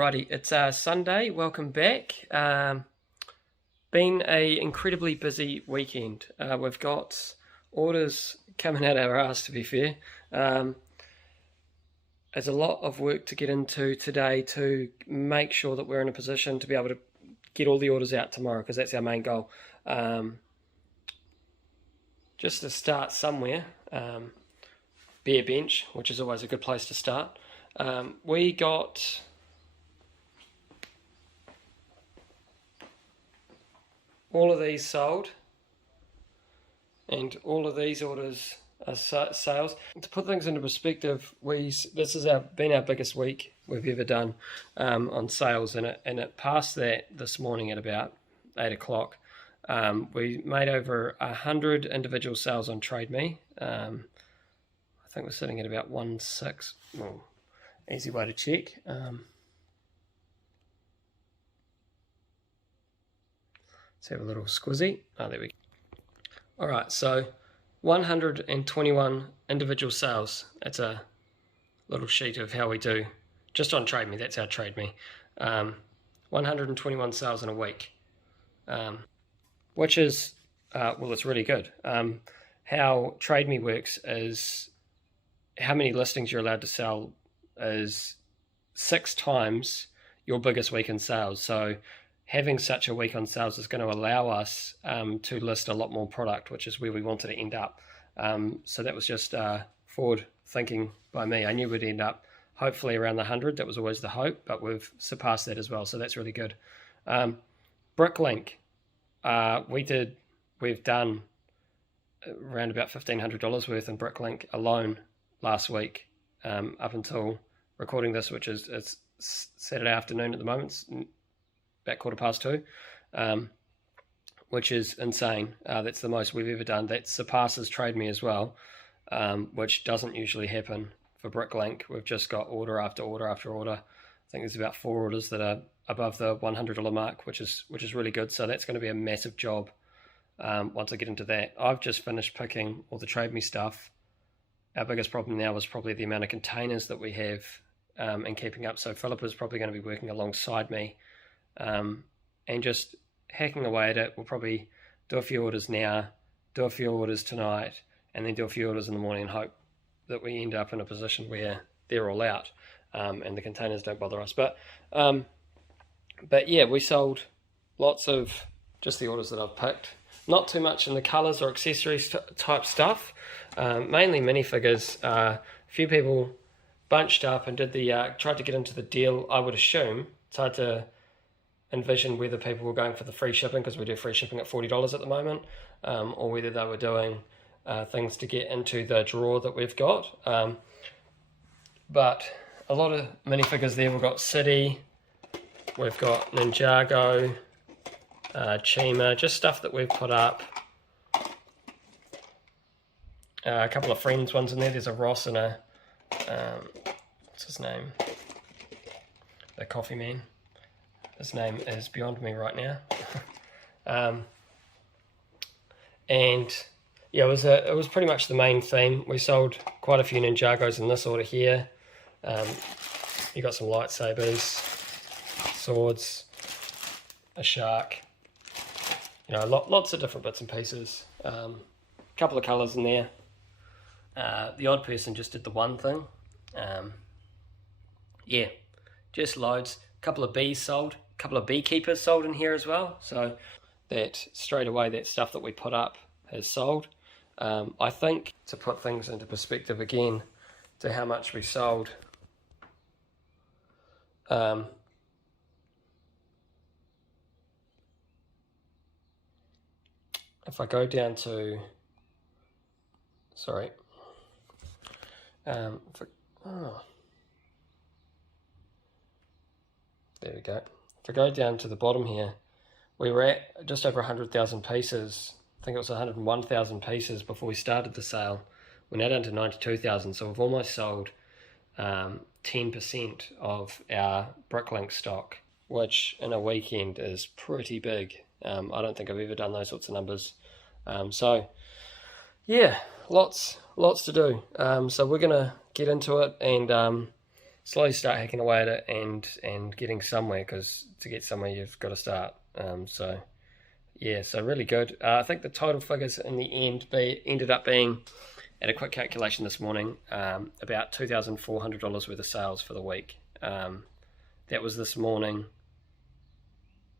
Alrighty, it's Sunday. Welcome back. Been a incredibly busy weekend. We've got orders coming out our arse, to be fair. There's a lot of work to get into today to make sure that we're in a position to be able to get all the orders out tomorrow, because that's our main goal. Just to start somewhere, bare bench, which is always a good place to start. We got all of these sold, and all of these orders are sales. To put things into perspective, this has been our biggest week we've ever done on sales, and it passed that this morning at about 8 o'clock. We made over 100 individual sales on Trade Me. I think we're sitting at about 1.6. Well, easy way to check. Let's have a little squizzy. Oh, there we go. Alright, so 121 individual sales. That's a little sheet of how we do just on Trade Me. That's our Trade Me. 121 sales in a week, which is, well, it's really good. How Trade Me works is how many listings you're allowed to sell is 6 times your biggest week in sales. So having such a week on sales is going to allow us to list a lot more product, which is where we wanted to end up. So that was just forward thinking by me. I knew we'd end up hopefully around the 100. That was always the hope, but we've surpassed that as well. So that's really good. Bricklink, we've done around about $1,500 worth in Bricklink alone last week, up until recording this, which is it's Saturday afternoon at the moment. It's about 2:15, which is insane. That's the most we've ever done. That surpasses Trade Me as well, which doesn't usually happen for Bricklink. We've just got order after order after order. I think there's about 4 orders that are above the $100 mark, which is really good. So that's going to be a massive job once I get into that. I've just finished picking all the Trade Me stuff. Our biggest problem now is probably the amount of containers that we have and keeping up. So Philip is probably going to be working alongside me and just hacking away at it. We'll probably do a few orders now, do a few orders tonight, and then do a few orders in the morning, and hope that we end up in a position where they're all out and the containers don't bother us. But yeah, we sold lots of just the orders that I've picked. Not too much in the colours or accessories type stuff, mainly minifigures. A few people bunched up and did tried to get into the deal, I would assume. It's hard to envision whether people were going for the free shipping, because we do free shipping at $40 at the moment, or whether they were doing things to get into the drawer that we've got. But a lot of minifigures there. We've got City, we've got Ninjago, Chima, just stuff that we've put up. A couple of Friends ones in there. There's a Ross and a what's his name? The Coffee Man. His name is beyond me right now. And yeah, it was pretty much the main theme. We sold quite a few Ninjagos in this order here. You got some lightsabers, swords, a shark. You know, lots of different bits and pieces. A couple of colours in there. The odd person just did the one thing. Yeah, just loads. A couple of bees sold. A couple of beekeepers sold in here as well. So that straight away, that stuff that we put up has sold. I think, to put things into perspective again to how much we sold, if I go down to, sorry, there we go. If I go down to the bottom here, we were at just over 100,000 pieces. I think it was 101,000 pieces before we started the sale. We're now down to 92,000, so we've almost sold 10% of our Bricklink stock, which in a weekend is pretty big. I don't think I've ever done those sorts of numbers. So yeah, lots to do. So we're gonna get into it and slowly start hacking away at it and getting somewhere, because to get somewhere you've got to start. So yeah, so really good. I think the total figures in the end ended up being, at a quick calculation this morning, about $2,400 worth of sales for the week. That was this morning.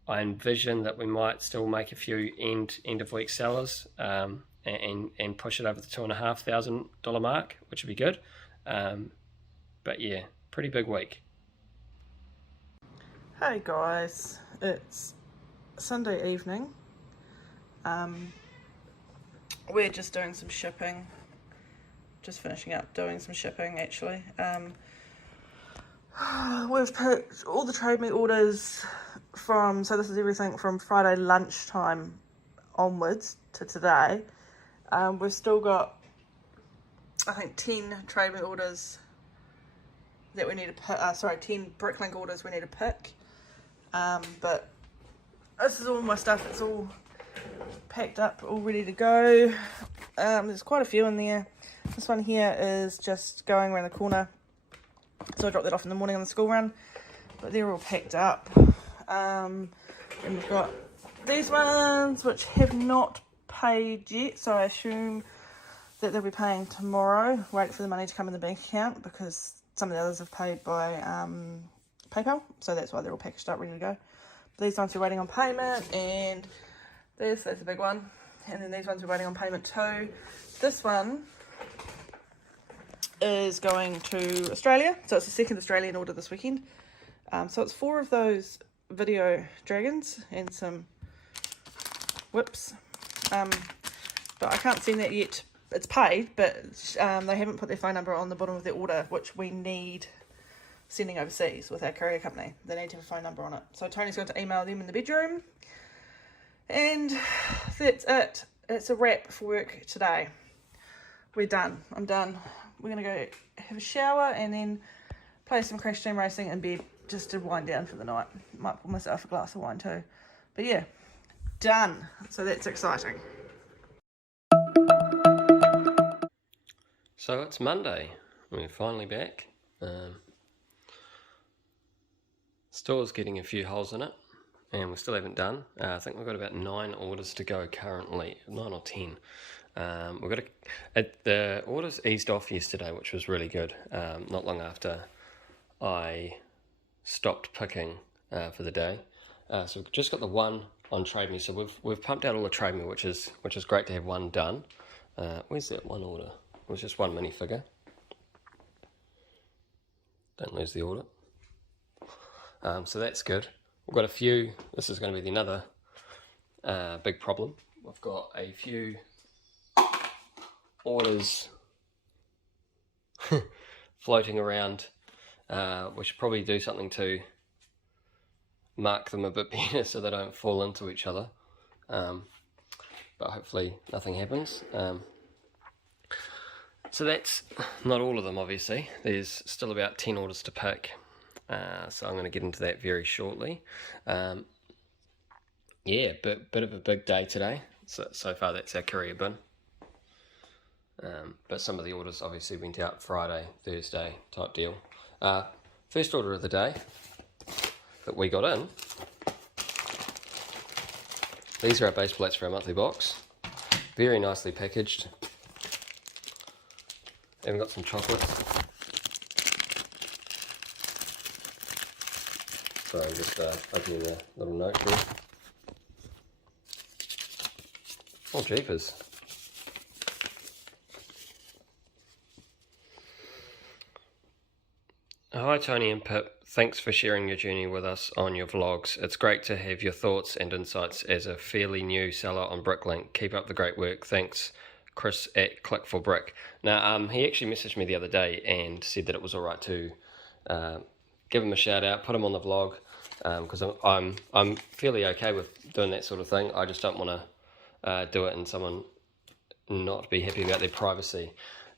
I envision that we might still make a few end of week sellers, and push it over the $2,500 mark, which would be good. But yeah, pretty big week. Hey guys, it's Sunday evening. We're just doing some shipping. Just finishing up doing some shipping actually. We've picked all the Trade Me orders from, so this is everything from Friday lunchtime onwards to today. We've still got, I think, 10 Trade Me orders that we need to pick, 10 Bricklink orders we need to pick. But this is all my stuff, it's all packed up, all ready to go. There's quite a few in there. This one here is just going around the corner, so I dropped that off in the morning on the school run, but they're all packed up. And we've got these ones which have not paid yet, so I assume that they'll be paying tomorrow. Wait for the money to come in the bank account, because some of the others have paid by PayPal, so that's why they're all packaged up, ready to go. These ones are waiting on payment, and that's a big one. And then these ones are waiting on payment too. This one is going to Australia, so it's the second Australian order this weekend. So it's 4 of those video dragons and some whips. But I can't send that yet. It's paid, but they haven't put their phone number on the bottom of their order, which we need sending overseas with our courier company. They need to have a phone number on it. So Tony's going to email them in the bedroom. And that's it. It's a wrap for work today. We're done. I'm done. We're going to go have a shower and then play some Crash Team Racing in bed, just to wind down for the night. Might pour myself a glass of wine too. But yeah, done. So that's exciting. So it's Monday. We're finally back. Store's getting a few holes in it, and we still haven't done. I think we've got about 9 orders to go currently, 9 or 10. We've got the orders eased off yesterday, which was really good. Not long after I stopped picking for the day, so we've just got the one on Trade Me. So we've pumped out all the Trade Me, which is great to have one done. Where's that one order? It was just one minifigure. Don't lose the order. So that's good. We've got a few. This is going to be another big problem. We've got a few orders floating around. We should probably do something to mark them a bit better so they don't fall into each other. But hopefully nothing happens. So that's not all of them, obviously. There's still about 10 orders to pick. So I'm going to get into that very shortly. Yeah, bit of a big day today. So far that's our courier bin. But some of the orders obviously went out Friday, Thursday type deal. First order of the day that we got in. These are our base plates for our monthly box. Very nicely packaged. Even got some chocolates. So I'm just opening a little note here. Oh, jeepers. Hi Tony and Pip, thanks for sharing your journey with us on your vlogs. It's great to have your thoughts and insights as a fairly new seller on Bricklink. Keep up the great work. Thanks, Chris at Click for Brick. Now, he actually messaged me the other day and said that it was alright to give him a shout out, put him on the vlog, because I'm fairly okay with doing that sort of thing. I just don't want to do it and someone not be happy about their privacy.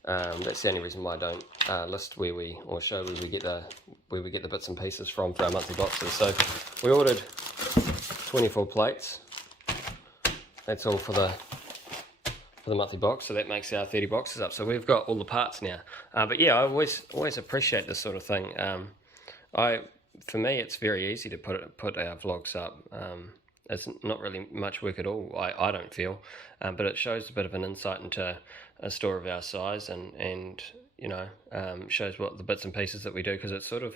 That's the only reason why I don't list where we, or show where we get the bits and pieces from for our monthly boxes. So we ordered 24 plates. That's all for the for the monthly box, so that makes our 30 boxes up. So we've got all the parts now. But yeah, I always appreciate this sort of thing. For me, it's very easy to put our vlogs up. It's not really much work at all, I don't feel, but it shows a bit of an insight into a store of our size, and shows what the bits and pieces that we do, because it's sort of,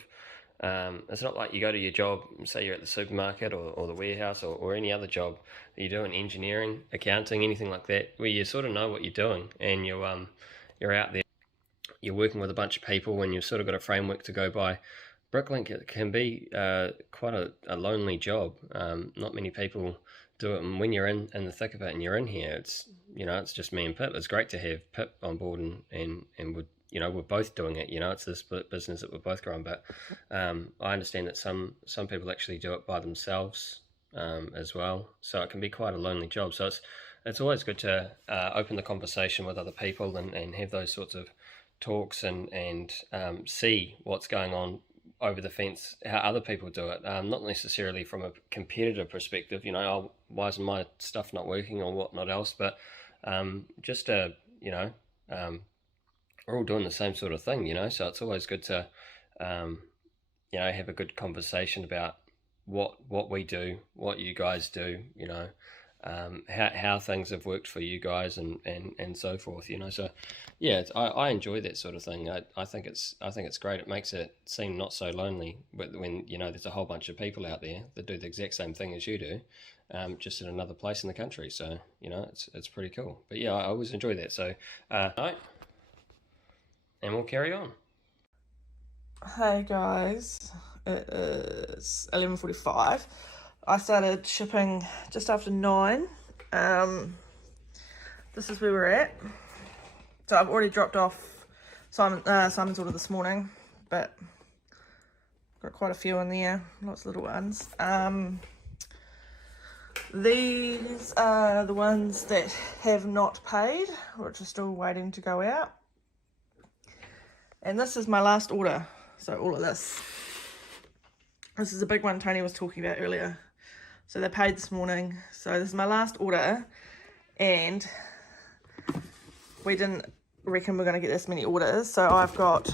it's not like you go to your job, say you're at the supermarket or the warehouse or any other job that you do in engineering, accounting, anything like that, where you sort of know what you're doing, and you're out there, you're working with a bunch of people, and you've sort of got a framework to go by. Bricklink, it can be quite a lonely job. Not many people do it, and when you're in the thick of it and you're in here, it's just me and Pip. It's great to have Pip on board, and we're both doing it. It's this business that we're both growing. But I understand that some people actually do it by themselves as well. So it can be quite a lonely job. So it's always good to open the conversation with other people and have those sorts of talks and see what's going on over the fence, how other people do it, not necessarily from a competitive perspective, why isn't my stuff not working or whatnot else, but just we're all doing the same sort of thing, so it's always good to have a good conversation about what we do, what you guys do, how things have worked for you guys, and so forth, so yeah, I enjoy that sort of thing. I think it's great. It makes it seem not so lonely when there's a whole bunch of people out there that do the exact same thing as you do, just in another place in the country. So it's pretty cool. But yeah, I always enjoy that. So and we'll carry on. Hey guys, it is 11:45. I started shipping just after 9. This is where we're at. So I've already dropped off Simon's order this morning, but got quite a few in there, lots of little ones. These are the ones that have not paid, which are still waiting to go out. And this is my last order, so all of this. This is a big one Tony was talking about earlier. So they paid this morning. So this is my last order, and we didn't reckon we're going to get this many orders. So I've got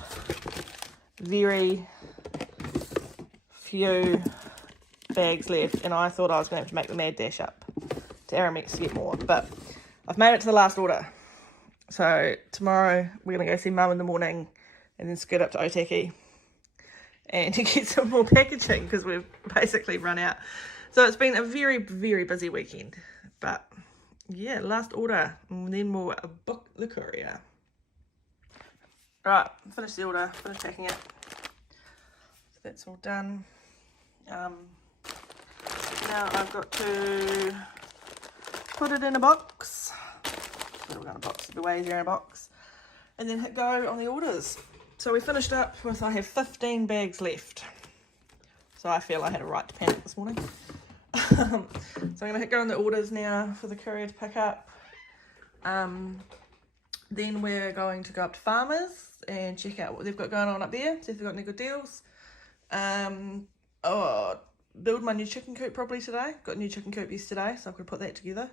very few bags left, and I thought I was going to have to make the mad dash up to Aramex to get more. But I've made it to the last order. So tomorrow we're going to go see Mum in the morning, and then scoot up to Otaki and to get some more packaging, because we've basically run out. So it's been a very, very busy weekend. But yeah, last order, and then we'll book the courier. Right, finished the order, finished packing it. So that's all done. Now I've got to put it in a box. Put it in a box, it'll be way easier in a box. And then hit go on the orders. So we finished up with, I have 15 bags left. So I feel I had a right to panic this morning. So I'm going to hit go on the orders now for the courier to pick up. Then we're going to go up to Farmers and check out what they've got going on up there, see if they've got any good deals. Build my new chicken coop probably today. Got a new chicken coop yesterday, so I could put that together,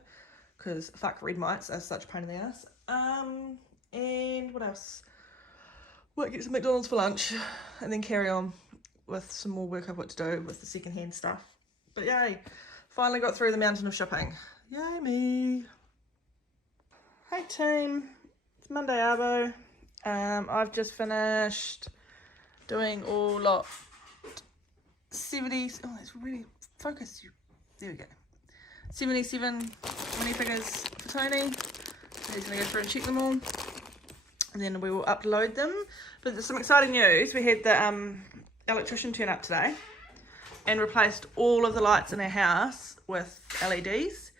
because fuck red mites are such a pain in the ass. And what else? Might get some McDonald's for lunch, and then carry on with some more work I've got to do with the second-hand stuff. But yay, finally got through the mountain of shipping. Yay me. Hey team, it's Monday Arvo. I've just finished doing all lot 70, oh that's really focused, there we go. 77 minifigures for Tony. So he's going to go through and check them all, and then we will upload them. But there's some exciting news. We had the electrician turn up today and replaced all of the lights in our house with LEDs.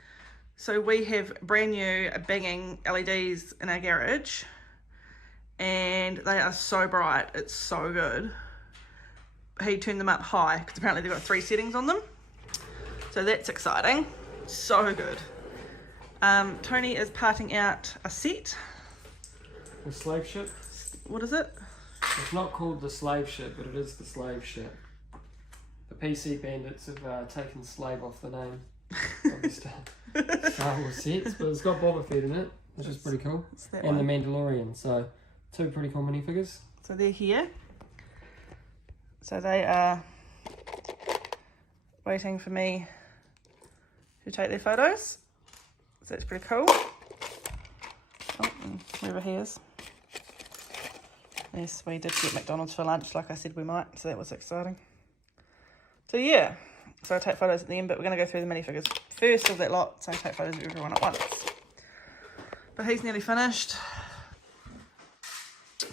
So we have brand new banging LEDs in our garage, and they are so bright, it's so good. He turned them up high because apparently they've got 3 settings on them, so that's exciting. So good. Tony is parting out a set. The slave ship? What is it? It's not called the slave ship, but it is the slave ship. The PC bandits have taken slave off the name of the Star Wars sets, but it's got Boba Fett in it. which is pretty cool. And one. The Mandalorian, so 2 pretty cool minifigures. So they're here. So they are waiting for me to take their photos. So that's pretty cool. Oh, and wherever he is. Yes, we did get McDonald's for lunch like I said we might, so that was exciting. So yeah, so I'll take photos at the end, but we're going to go through the minifigures first of that lot, so I'll take photos of everyone at once. But he's nearly finished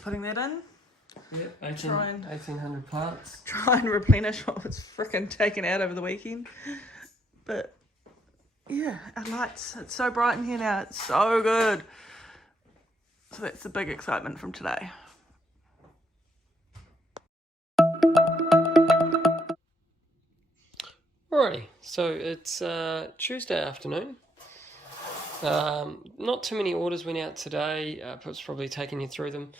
putting that in. Yep, 1,800 plants. Try and replenish what was frickin' taken out over the weekend. But yeah, our lights, it's so bright in here now, it's so good. So that's the big excitement from today. Alrighty, so it's Tuesday afternoon. Not too many orders went out today. Pip's probably taking you through them.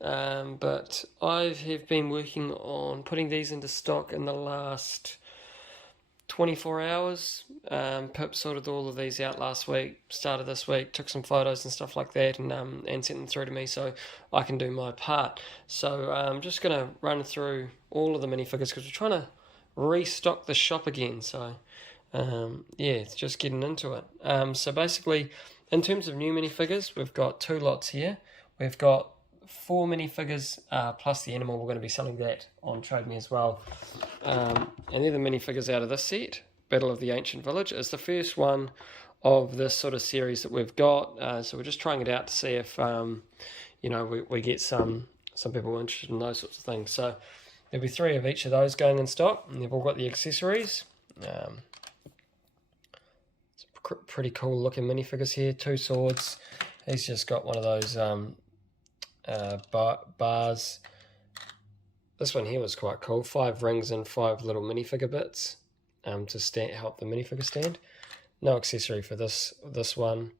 But I have been working on putting these into stock in the last 24 hours. Pip sorted all of these out last week, started this week, took some photos and stuff like that, and sent them through to me so I can do my part. So I'm just going to run through all of the minifigures because we're trying to restock the shop again. So yeah, it's just getting into it. So basically, in terms of new minifigures, we've got 2 lots here. We've got 4 minifigures plus the animal. We're going to be selling that on Trade Me as well. And they're the minifigures out of this set. Battle of the Ancient Village is the first one of this sort of series that we've got. So we're just trying it out to see if you know, we get some people interested in those sorts of things. So there'll be 3 of each of those going in stock, and they've all got the accessories. It's pretty cool looking minifigures here. 2 swords. He's just got one of those bars. This one here was quite cool. 5 rings and 5 little minifigure bits to help the minifigure stand. No accessory for this one,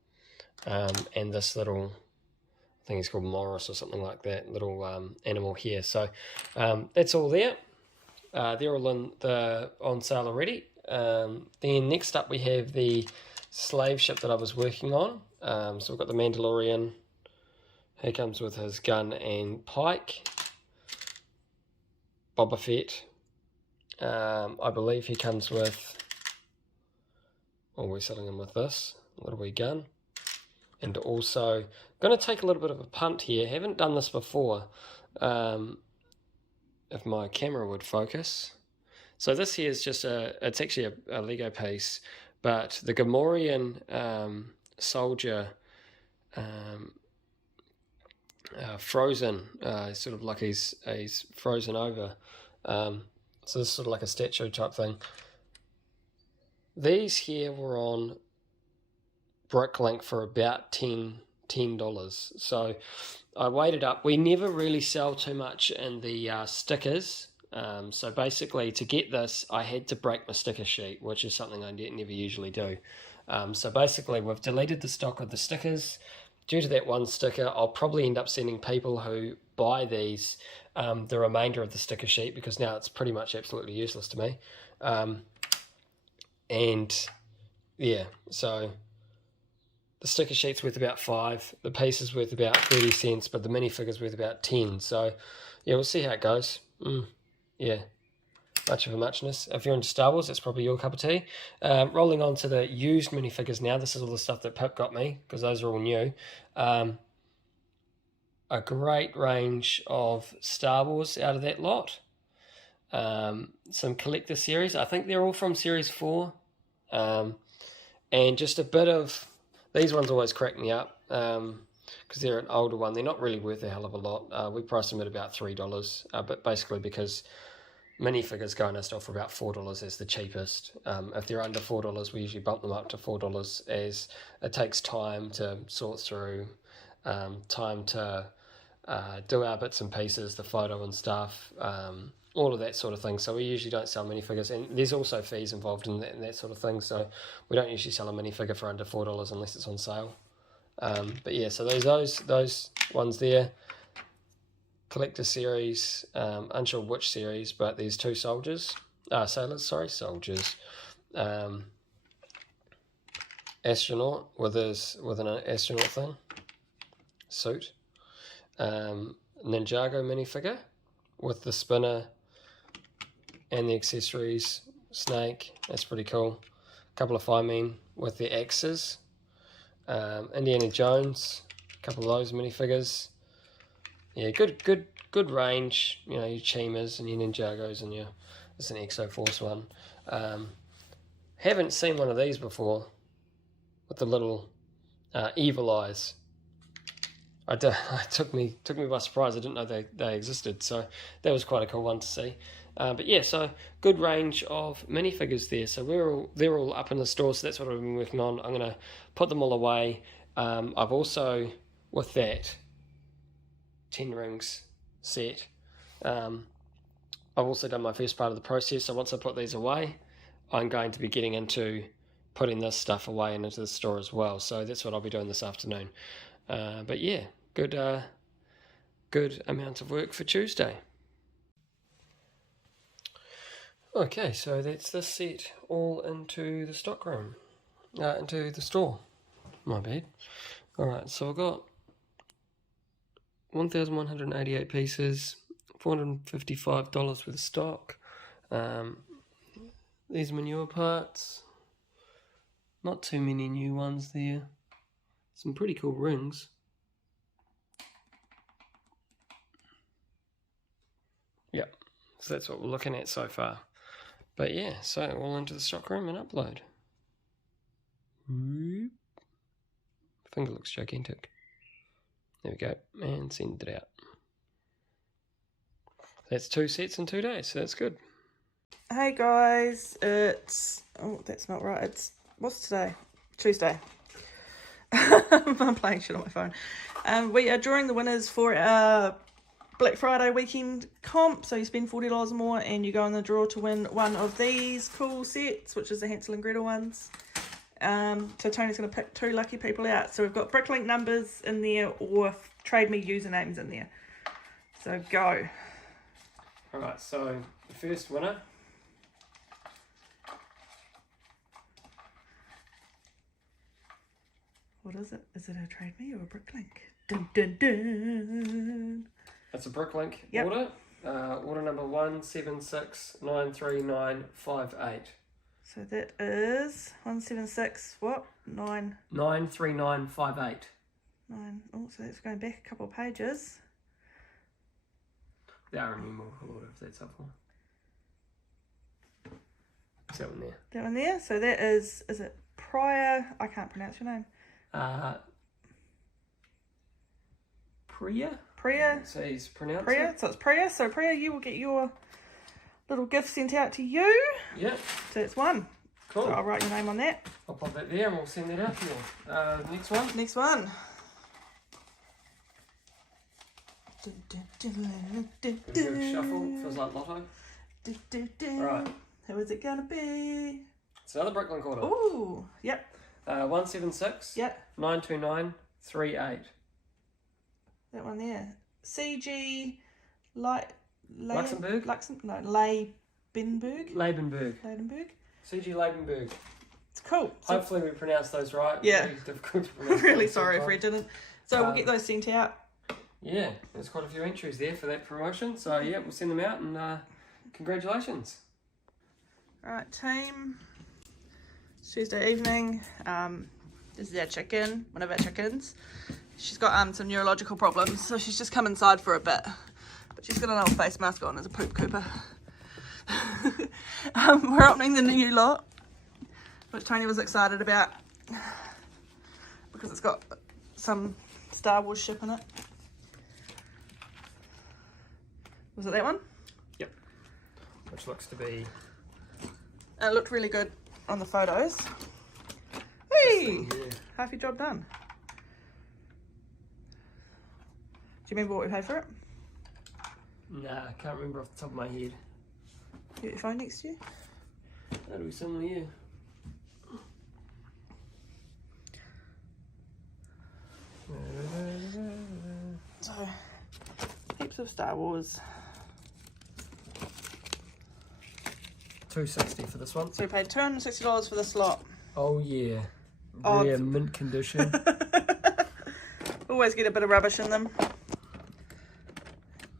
and this little, I think it's called Morris or something like that, little animal here. So that's all there. They're all on sale already. Then next up we have the slave ship that I was working on. So we've got the Mandalorian. He comes with his gun and pike. Boba Fett. I believe he comes with... Oh, we're selling him with this little wee gun. And also, going to take a little bit of a punt here. Haven't done this before. If my camera would focus. So this here is just it's actually a Lego piece. But the Gamorrean soldier... frozen, sort of like he's frozen over. So this is sort of like a statue type thing. These here were on Bricklink for about $10. So I weighed up. We never really sell too much in the stickers. So basically to get this, I had to break my sticker sheet, which is something I never usually do. So basically we've deleted the stock of the stickers. Due to that one sticker, I'll probably end up sending people who buy these the remainder of the sticker sheet, because now it's pretty much absolutely useless to me. And yeah, so the sticker sheet's worth about 5, the piece is worth about 30 cents, but the minifigure's worth about 10. So yeah, we'll see how it goes. Yeah, much of a muchness. If you're into Star Wars, that's probably your cup of tea. Rolling on to the used minifigures now. This is all the stuff that Pip got me, because those are all new. A great range of Star Wars out of that lot. Some collector series. I think they're all from Series 4. And just a bit of... These ones always crack me up, because they're an older one. They're not really worth a hell of a lot. We priced them at about $3, but basically because minifigures go in our store for about $4 as the cheapest. If they're under $4, we usually bump them up to $4, as it takes time to sort through, time to do our bits and pieces, the photo and stuff, all of that sort of thing. So we usually don't sell minifigures, and there's also fees involved in that sort of thing, so we don't usually sell a minifigure for under $4 unless it's on sale. But yeah, so those ones there, collector series, unsure which series, but there's 2 soldiers, soldiers, astronaut with an astronaut thing, suit. Ninjago minifigure with the spinner and the accessories. Snake, that's pretty cool. A couple of firemen with their axes. Indiana Jones, a couple of those minifigures. Yeah, good range. You know, your Chimas and your Ninjagos and your, it's an Exo Force one. Haven't seen one of these before with the little evil eyes. It took me by surprise. I didn't know they existed, so that was quite a cool one to see. But yeah, so good range of minifigures there. So they're all up in the store, so that's what I've been working on. I'm going to put them all away. I've also, with that 10 rings set, I've also done my first part of the process. So once I put these away, I'm going to be getting into putting this stuff away and into the store as well. So that's what I'll be doing this afternoon. But yeah, good amount of work for Tuesday. Okay, so that's this set all into the stock room, into the store. My bad. Alright, so I've got 1,188 pieces, $455 worth of stock. These manure parts, not too many new ones there. Some pretty cool rings. Yep, so that's what we're looking at so far. But yeah, so all into the stock room and upload. Finger looks gigantic. There we go, and send it out. That's 2 sets in 2 days, so that's good. Hey guys, it's, oh that's not right, it's, what's today? Tuesday. I'm playing shit on my phone. We are drawing the winners for our Black Friday weekend comp. So you spend $40 or more and you go in the draw to win one of these cool sets, which is the Hansel and Gretel ones. So Tony's going to pick 2 lucky people out. So we've got Bricklink numbers in there or Trade Me usernames in there. So go. Alright, so the first winner What is it? Is it a Trade Me or a Bricklink? Dun dun dun. That's a Bricklink order. Order number 176939558. So that is 176 what? 93958. 9. Oh, so that's going back a couple of pages. They are in numerical order if that's helpful. Is that one there? That one there. So that is it Priya? I can't pronounce your name. Priya? Priya. So he's pronounced Priya. it. So it's Priya. So Priya, you will get your little gift sent out to you. Yep. So it's 1. Cool. So I'll write your name on that. I'll pop that there and we'll send that out to you. Next one. Next one. Shuffle. Feels like lotto. Alright. Who is it gonna be? It's another Bricklink order. Ooh. Yep. 176. Yep. 92938. That one there. CG Luxembourg? Leibenberg. Leibenberg. CG Leibenberg. It's cool. Hopefully we pronounced those right. Yeah. Really difficult to pronounce. Really sorry if we didn't. So we'll get those sent out. Yeah, there's quite a few entries there for that promotion. So yeah, we'll send them out and congratulations. Alright, team. It's Tuesday evening. This is our chicken, one of our chickens. She's got some neurological problems, so she's just come inside for a bit. But she's got an old face mask on as a poop cooper. We're opening the new lot, which Tony was excited about because it's got some Star Wars ship in it. Was it that one? Yep. Which looks to be... It looked really good on the photos. Hey! Yeah. Half your job done. Do you remember what we paid for it? Nah, I can't remember off the top of my head. You got your phone next to you? That'll be similar, yeah. So, heaps of Star Wars. $260 for this one. So we paid $260 for this lot. Oh yeah. Oh, Rare mint condition. Always get a bit of rubbish in them.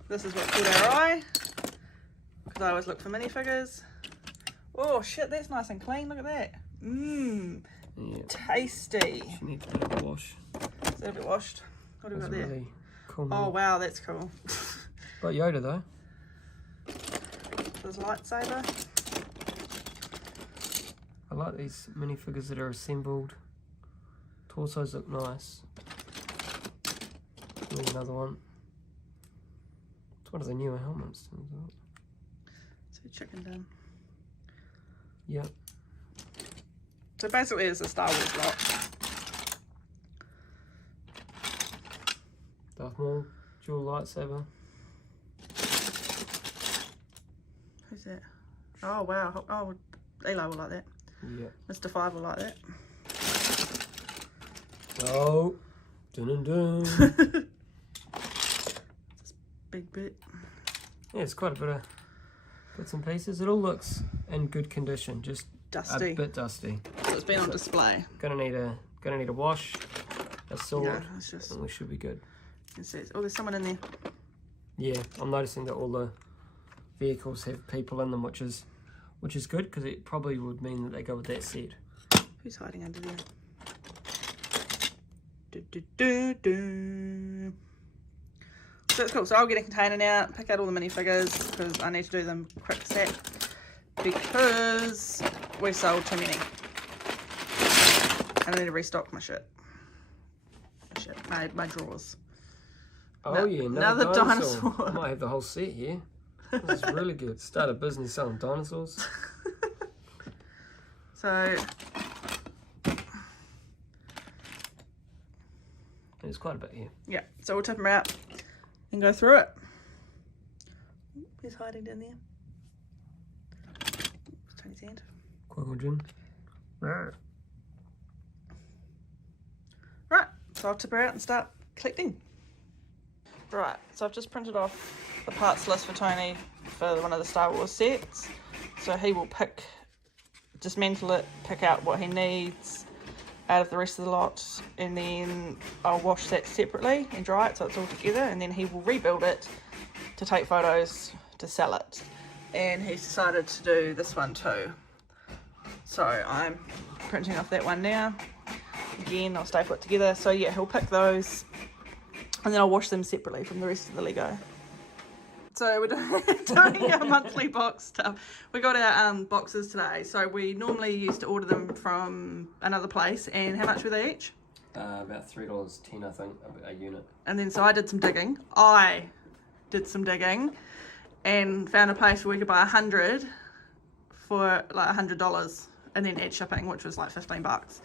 This is what caught our eye, because I always look for minifigures. Oh shit, that's nice and clean. Look at that. Mmm. Yeah. Tasty. She needs a bit of a wash. Is that a bit washed? What do we got there? Really cool. Oh wow, that's cool. Got Yoda though. There's a lightsaber. I like these minifigures that are assembled. Torsos look nice. Here's another one. It's one of the newer helmets. So chicken done. Yep. So basically it's a Star Wars lot. Darth Maul, dual lightsaber. Who's that? Oh wow. Oh, Eli will like that. Yeah. Mr. Five will like that. Oh. Dun dun dun. This big bit. Yeah, it's quite a bit of bits and pieces. It all looks in good condition, just Dusty. a bit dusty. So it's been on display. Gonna need a wash, a sword, No, it's just. and we should be good. It says, oh, there's someone in there. Yeah, I'm noticing that all the vehicles have people in them, which is good, because it probably would mean that they go with that set. Who's hiding under there? Do, do, do, do. So it's cool. So I'll get a container now, pick out all the minifigures, because I need to do them quick set, because we've sold too many. And I need to restock my shit. My drawers. Oh yeah, another dinosaur. I might have the whole set here. This is really good. Start a business selling dinosaurs. So there's quite a bit here. yeah, so we'll tip them out and go through it. He's hiding down there. Tony's hand. Quaggle Jin. Right, so I'll tip her out and start collecting. Right, so I've just printed off the parts list for Tony for one of the Star Wars sets. So he will dismantle it, pick out what he needs out of the rest of the lot, and then I'll wash that separately and dry it so it's all together, and then he will rebuild it to take photos to sell it. And he's decided to do this one too. So I'm printing off that one now. Again, I'll staple it together. So yeah, he'll pick those and then I'll wash them separately from the rest of the Lego. So we're doing our monthly box stuff. We got our boxes today. So we normally used to order them from another place. And how much were they each? About $3.10, I think, a unit. And then so I did some digging. And found a place where we could buy 100 for like $100 and then add shipping, which was like 15 bucks.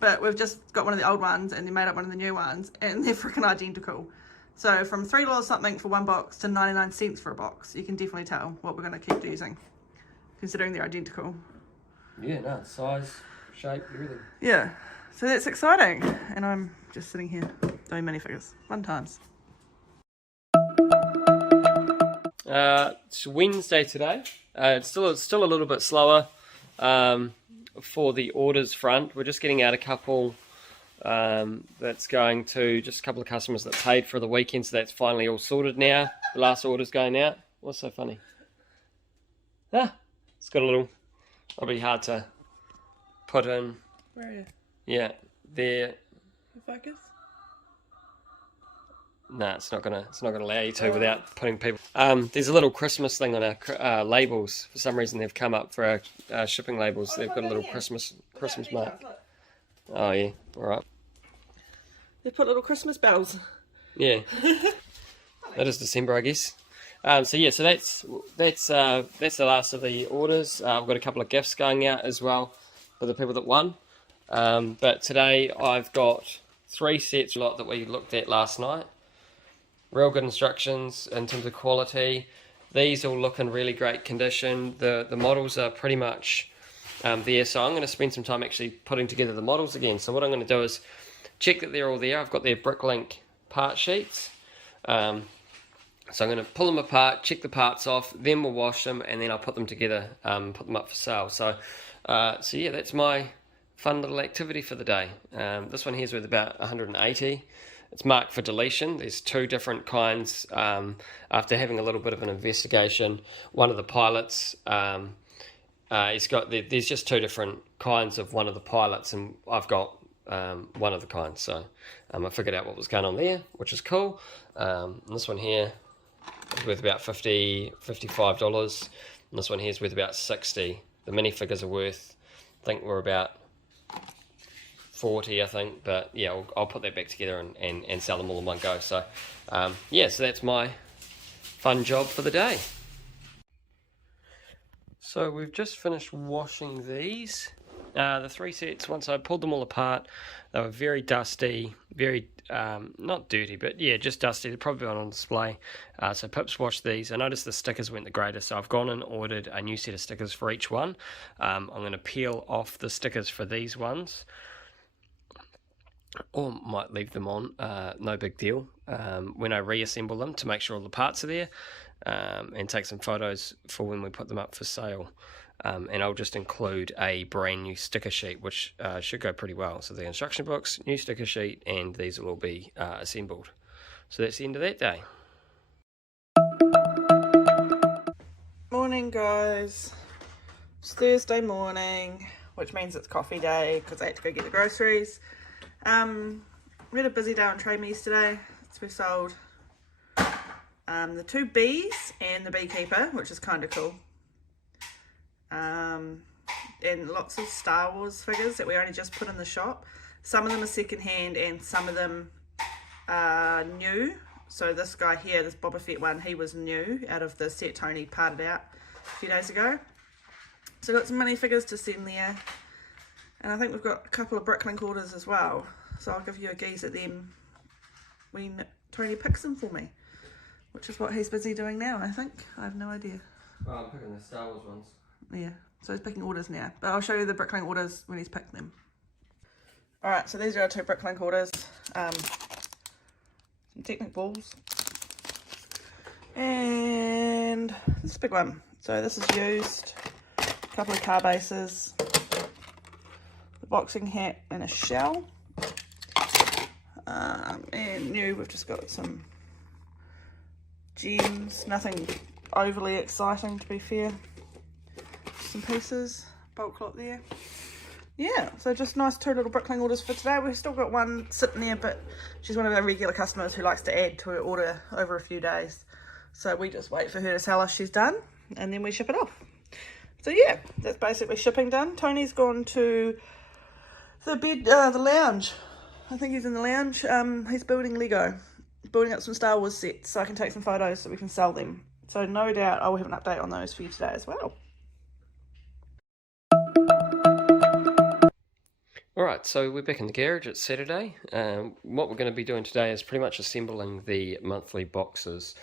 But we've just got one of the old ones and then made up one of the new ones, and they're freaking identical. So from $3 something for one box to 99 cents for a box, you can definitely tell what we're going to keep using, considering they're identical. Yeah, no, size, shape, everything. Yeah, so that's exciting. And I'm just sitting here doing minifigures. Fun times. It's Wednesday today. It's still a little bit slower for the orders front. We're just getting out a couple that's going to just a couple of customers that paid for the weekend, so that's finally all sorted now. The last order's going out. What's so funny? It's got a little, probably hard to put in. Where are you? Yeah, there. Focus? No, it's not gonna allow you to without putting people. There's a little Christmas thing on our labels. For some reason, they've come up for our shipping labels. They've got a little Christmas mark. Oh yeah, all right. They put little Christmas bells. Yeah, that is December, I guess. So that's the last of the orders. I've got a couple of gifts going out as well for the people that won. But today I've got 3 sets, a lot that we looked at last night. Real good instructions in terms of quality. These all look in really great condition. The models are pretty much there, so I'm going to spend some time actually putting together the models again. So what I'm going to do is check that they're all there. I've got their Bricklink part sheets. So I'm going to pull them apart, check the parts off, then we'll wash them, and then I'll put them together, put them up for sale. So yeah, that's my fun little activity for the day. This one here's worth about 180. it's marked for deletion. There's 2 different kinds. After having a little bit of an investigation, one of the pilots, there's just 2 different kinds of one of the pilots, and I've got one of the kinds. So I figured out what was going on there, which is cool. And this one here is worth about $55. And this one here is worth about $60. The minifigures are worth, I think we're about 40, I think, but yeah, I'll put that back together and sell them all in one go. So yeah, so that's my fun job for the day. So we've just finished washing these. The 3 sets, once I pulled them all apart, they were very dusty, very, not dirty, but yeah, just dusty. They're probably on display. So Pips washed these. I noticed the stickers weren't the greatest, so I've gone and ordered a new set of stickers for each one. I'm going to peel off the stickers for these ones, or might leave them on, no big deal, when I reassemble them to make sure all the parts are there, and take some photos for when we put them up for sale. And I'll just include a brand new sticker sheet, which should go pretty well. So the instruction books, new sticker sheet, and these will all be assembled. So that's the end of that day. Morning, guys. It's Thursday morning, which means it's coffee day because I had to go get the groceries. We had a busy day on Trade Me's today. So we sold the 2 bees and the beekeeper, which is kind of cool. And lots of Star Wars figures that we only just put in the shop. Some of them are second hand and some of them are new. So this guy here, this Boba Fett one, he was new out of the set Tony parted out a few days ago. So got some minifigures to send there. And I think we've got a couple of Bricklink orders as well. So I'll give you a gaze at them when Tony picks them for me, which is what he's busy doing now, I think. I have no idea. Well, I'm picking the Star Wars ones. Yeah, so he's picking orders now. But I'll show you the Bricklink orders when he's picked them. Alright, so these are our 2 Bricklink orders. Some Technic balls. And this is a big one. So this is used. A couple of car bases. The boxing hat and a shell. And new, we've just got some gems. Nothing overly exciting, to be fair. Some pieces, bulk lot there. Yeah, so just nice 2 little Bricklink orders for today. We've still got one sitting there, but she's one of our regular customers who likes to add to her order over a few days. So we just wait for her to tell us she's done, and then we ship it off. So yeah, that's basically shipping done. Tony's gone to the lounge. I think he's in the lounge. He's building Lego, building up some Star Wars sets so I can take some photos so we can sell them. So no doubt I will have an update on those for you today as well. Alright, so we're back in the garage. It's Saturday. What we're going to be doing today is pretty much assembling the monthly boxes.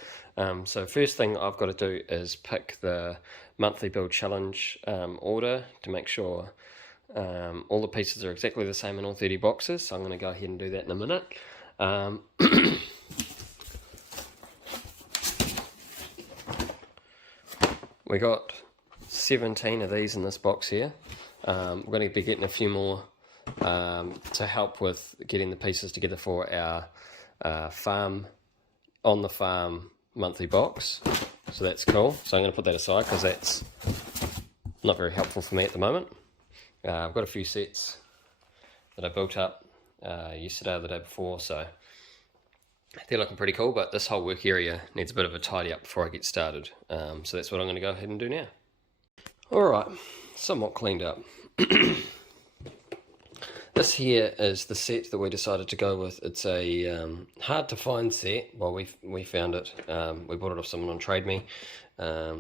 So first thing I've got to do is pick the monthly build challenge order to make sure all the pieces are exactly the same in all 30 boxes. So I'm going to go ahead and do that in a minute. We got 17 of these in this box here. We're going to be getting a few more to help with getting the pieces together for our on the farm monthly box. So that's cool. So I'm going to put that aside because that's not very helpful for me at the moment. I've got a few sets that I built up yesterday or the day before, so they're looking pretty cool, but this whole work area needs a bit of a tidy up before I get started. So that's what I'm going to go ahead and do now. Alright, somewhat cleaned up. This here is the set that we decided to go with. It's a hard to find set. Well, we found it. We bought it off someone on Trade Me. A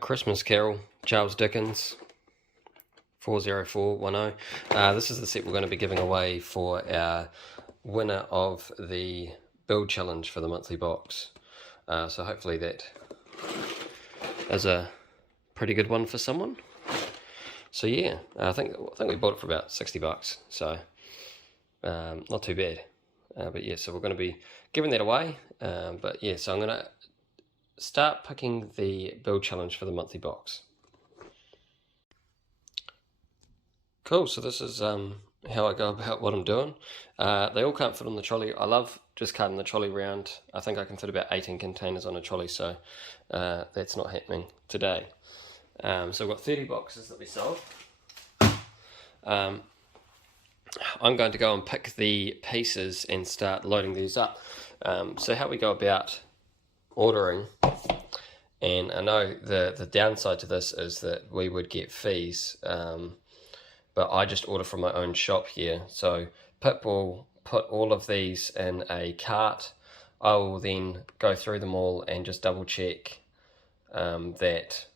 Christmas Carol, Charles Dickens, 40410. This is the set we're going to be giving away for our winner of the build challenge for the monthly box. So hopefully that is a pretty good one for someone. So yeah, I think we bought it for about $60, so not too bad. But yeah, so we're going to be giving that away. But yeah, so I'm going to start picking the build challenge for the monthly box. Cool, so this is how I go about what I'm doing. They all can't fit on the trolley. I love just carting the trolley around. I think I can fit about 18 containers on a trolley, so that's not happening today. So I've got 30 boxes that we sold. I'm going to go and pick the pieces and start loading these up. So how we go about ordering, and I know the downside to this is that we would get fees, but I just order from my own shop here. So Pip will put all of these in a cart. I will then go through them all and just double check that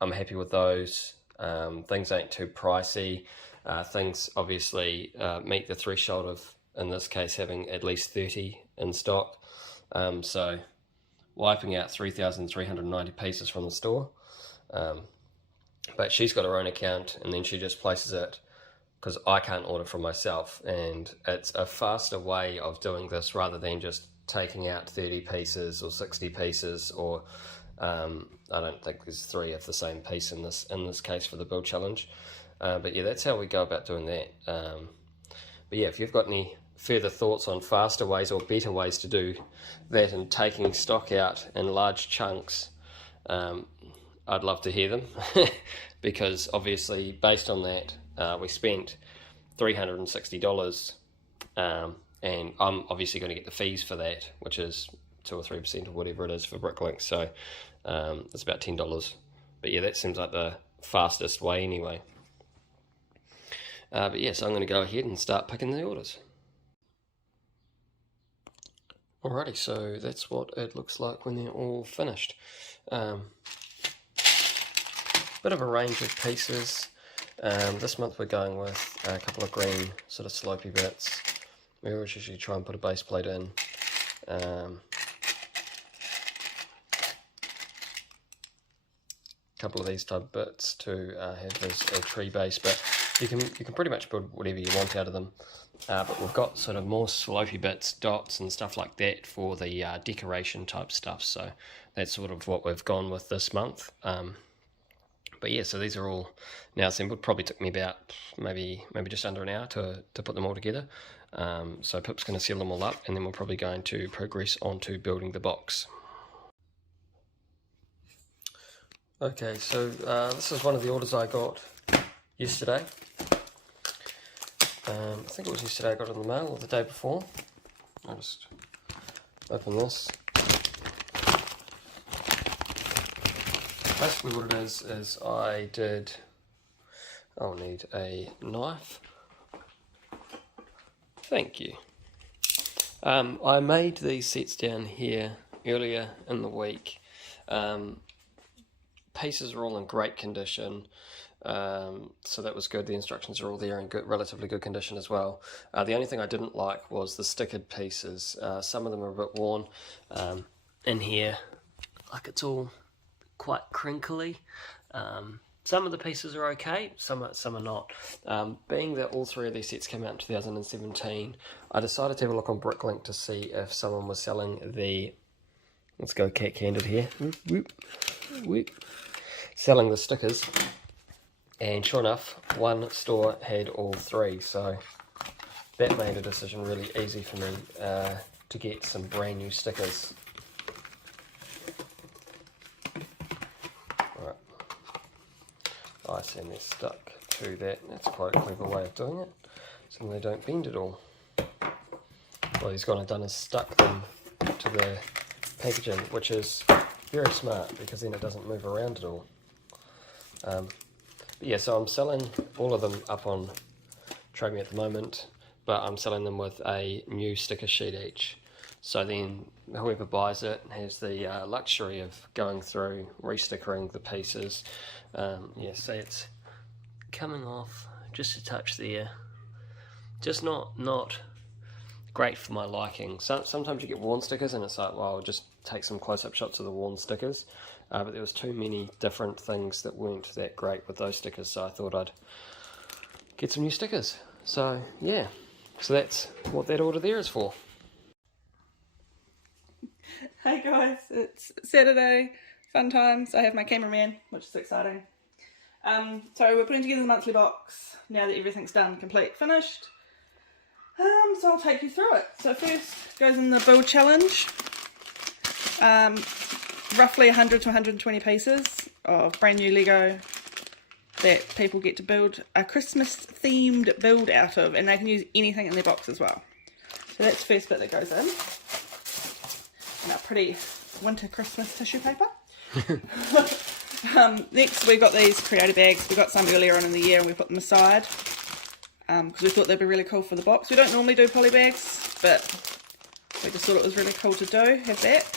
I'm happy with those. Things ain't too pricey. Things obviously meet the threshold of, in this case, having at least 30 in stock. So wiping out 3,390 pieces from the store. But she's got her own account, and then she just places it, because I can't order from myself, and it's a faster way of doing this rather than just taking out 30 pieces or 60 pieces, or I don't think there's 3 of the same piece in this case for the build challenge. But yeah, that's how we go about doing that. But yeah, if you've got any further thoughts on faster ways or better ways to do that and taking stock out in large chunks, I'd love to hear them. Because obviously based on that, we spent $360, and I'm obviously going to get the fees for that, which is 2 or 3% or whatever it is for Bricklink, so it's about $10. But yeah, that seems like the fastest way anyway. But yeah, so I'm going to go ahead and start picking the orders. Alrighty, so that's what it looks like when they're all finished. Bit of a range of pieces. This month we're going with a couple of green sort of slopey bits. We always usually try and put a base plate in. Couple of these type bits to have as a tree base, but you can pretty much build whatever you want out of them. But we've got sort of more slopey bits, dots and stuff like that for the decoration type stuff, so that's sort of what we've gone with this month. But yeah, so these are all now assembled. Probably took me about maybe just under an hour to put them all together. So Pip's going to seal them all up, and then we're probably going to progress on to building the box. Okay, so this is one of the orders I got yesterday. I think it was yesterday I got it in the mail, or the day before. I'll just open this. Basically what it is I'll need a knife. Thank you. I made these sets down here earlier in the week. Pieces are all in great condition, so that was good. The instructions are all there in good, relatively good condition as well. The only thing I didn't like was the stickered pieces. Some of them are a bit worn in here, like it's all quite crinkly. Some of the pieces are okay, some are not. Being that all 3 of these sets came out in 2017, I decided to have a look on Bricklink to see if someone was selling the, let's go cat-candid here, selling the stickers, and sure enough, one store had all 3, so that made a decision really easy for me to get some brand new stickers. Right, I see they're stuck to that. That's quite a clever way of doing it, so they don't bend at all. What he's gone and done is stuck them to the packaging, which is very smart because then it doesn't move around at all. But yeah, so I'm selling all of them up on Trade Me at the moment, but I'm selling them with a new sticker sheet each. So then whoever buys it has the luxury of going through, re-stickering the pieces. Yeah, see it's coming off just a touch there. Just not great for my liking. Sometimes you get worn stickers and it's like, well, I'll just take some close-up shots of the worn stickers. But there was too many different things that weren't that great with those stickers, so I thought I'd get some new stickers. So yeah, so that's what that order there is for. Hey guys, it's Saturday, fun times. I have my cameraman, which is exciting. So we're putting together the monthly box now that everything's done, complete, finished. So I'll take you through it. So first goes in the build challenge. Roughly 100 to 120 pieces of brand new Lego that people get to build a Christmas themed build out of, and they can use anything in their box as well. So that's the first bit that goes in. And our pretty winter Christmas tissue paper. Next we've got these creator bags. We got some earlier on in the year and we put them aside because we thought they'd be really cool for the box. We don't normally do poly bags, but we just thought it was really cool to do, have that.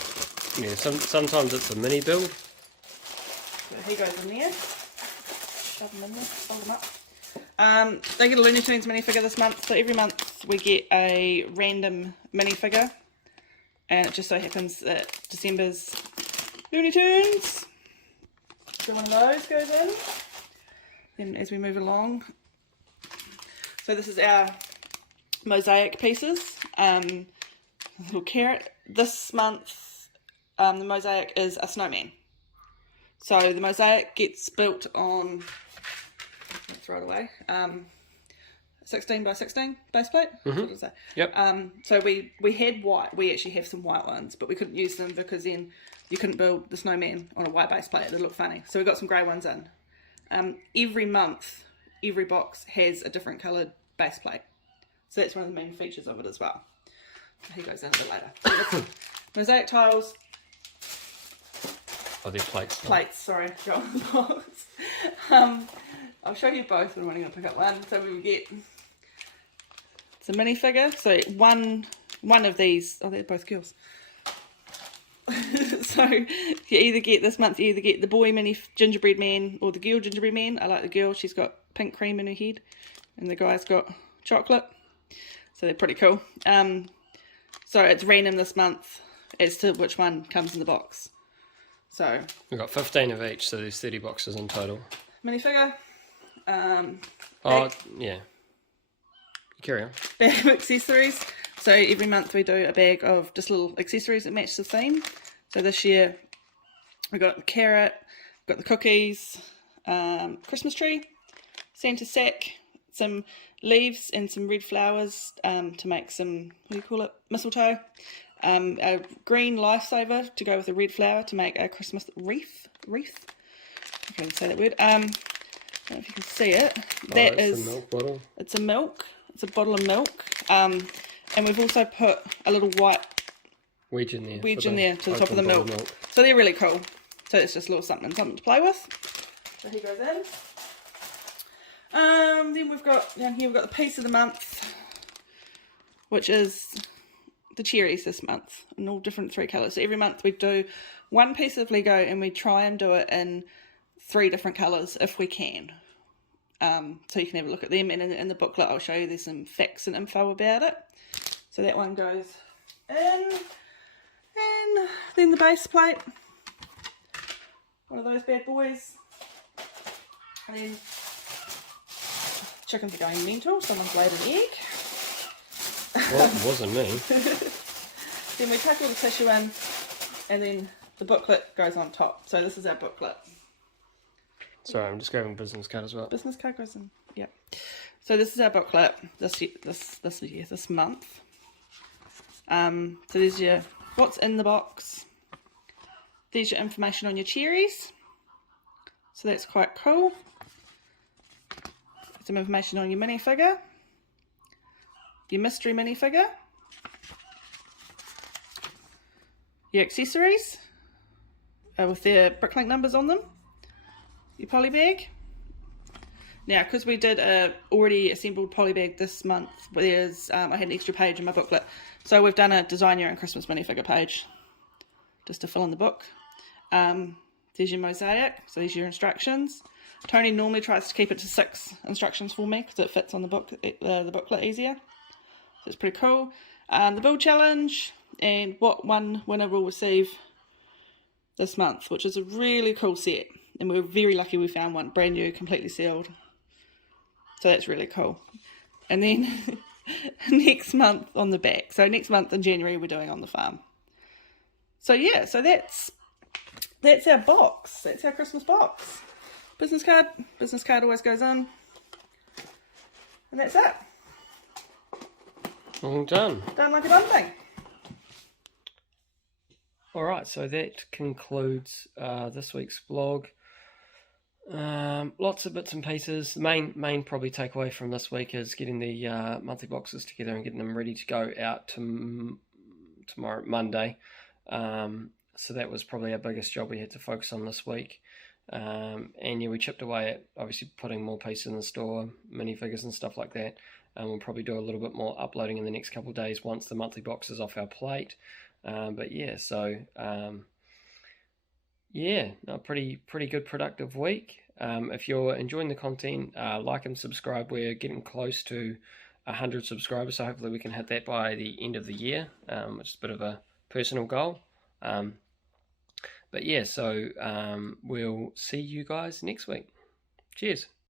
Yeah, sometimes it's a mini build. So he goes in there. Shove them in there, fold them up. They get a Looney Tunes minifigure this month, so every month we get a random minifigure, and it just so happens that December's Looney Tunes. So one of those goes in. Then as we move along, so this is our mosaic pieces. Little carrot. This month, the mosaic is a snowman. So the mosaic gets built on, let's throw it away, 16 by 16 base plate. Mm-hmm. What does that? Yep. So we had white. We actually have some white ones, but we couldn't use them because then you couldn't build the snowman on a white base plate. It'd look funny. So we got some grey ones in. Every month, every box has a different coloured base plate. So that's one of the main features of it as well. He goes in a bit later. Mosaic tiles. Oh, they're plates. Plates, sorry, go on the box. I'll show you both, but I'm only going to pick up one. So we get, it's a minifigure. So one of these, oh, they're both girls. So you either get, this month you either get the boy mini gingerbread man or the girl gingerbread man. I like the girl, she's got pink cream in her head, and the guy's got chocolate. So they're pretty cool. So it's random this month as to which one comes in the box. So we've got 15 of each, so there's 30 boxes in total. Minifigure. Oh, yeah. Carry on. Bag of accessories. So every month we do a bag of just little accessories that match the theme. So this year we got the carrot, got the cookies, Christmas tree, Santa sack, some leaves and some red flowers to make some, what do you call it, mistletoe. A green lifesaver to go with a red flower to make a Christmas wreath. I can't say that word. I don't know if you can see it. That is a milk bottle. It's a milk. It's a bottle of milk. And we've also put a little white wedge in there to the top of the milk. So they're really cool. So it's just a little something to play with. So he goes in. Then we've got down here, we've got the piece of the month, which is the cherries this month in all different 3 colours. So every month we do one piece of Lego and we try and do it in 3 different colours if we can. So you can have a look at them, and in the booklet I'll show you there's some facts and info about it. So that one goes in, and then the base plate, one of those bad boys, and then chickens are going mental, someone's laid an egg. Well, it wasn't me. Then we tuck all the tissue in, and then the booklet goes on top. So this is our booklet. Sorry, I'm just grabbing business card as well. Business card goes in, yeah. So this is our booklet this month. So there's your what's in the box. There's your information on your cherries. So that's quite cool. Some information on your minifigure. Your mystery minifigure. Your accessories with their Bricklink numbers on them. Your poly bag. Now, because we did a already assembled poly bag this month, there's I had an extra page in my booklet, so we've done a design your own Christmas minifigure page just to fill in the book. There's your mosaic, so there's your instructions. Tony normally tries to keep it to 6 instructions for me because it fits on the booklet easier. So it's pretty cool. The build challenge and what one winner will receive this month, which is a really cool set. And we were very lucky we found one, brand new, completely sealed. So that's really cool. And then next month on the back. So next month in January we're doing on the farm. So yeah, so that's our box. That's our Christmas box. business card. Business card always goes in. And that's it. All done. Done like a done thing. Alright, so that concludes this week's vlog. Lots of bits and pieces. The main probably takeaway from this week is getting the monthly boxes together and getting them ready to go out tomorrow, Monday. So that was probably our biggest job we had to focus on this week. And yeah, we chipped away at obviously putting more pieces in the store, minifigures and stuff like that. We'll probably do a little bit more uploading in the next couple of days once the monthly box is off our plate. But yeah, so yeah, a pretty good productive week. If you're enjoying the content, like and subscribe. We're getting close to 100 subscribers, so hopefully we can hit that by the end of the year, which is a bit of a personal goal. But yeah, so we'll see you guys next week. Cheers.